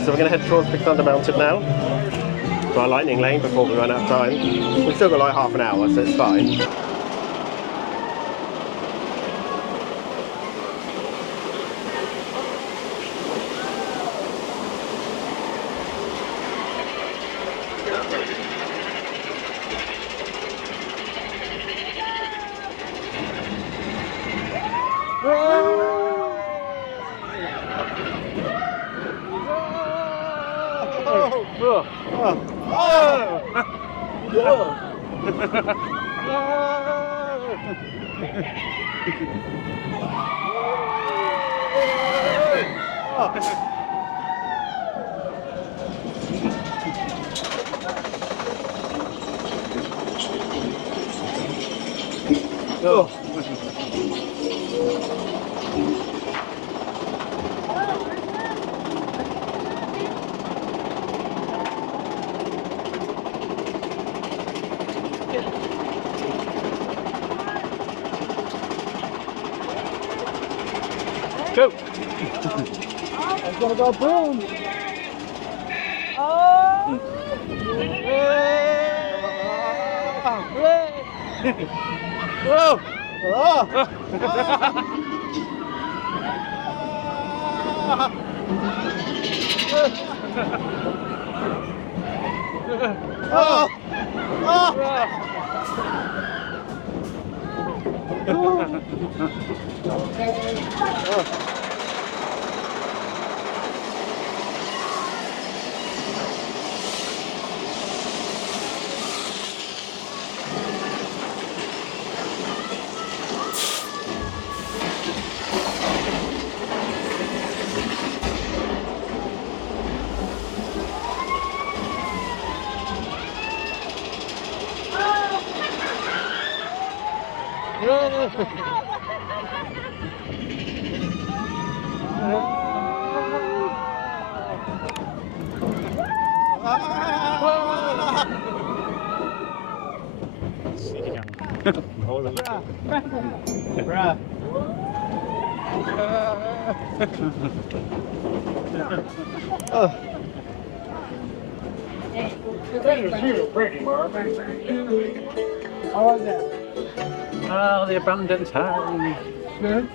So we're going to head towards Big Thunder Mountain now, to our lightning lane before we run out of time. We've still got like half an hour, so it's fine. Go! I'm gonna go boom! Oh! Whoa! Oh! Oh! Bruh. Oh. Pretty, Mark. How was that? Oh, the abandoned town. Good.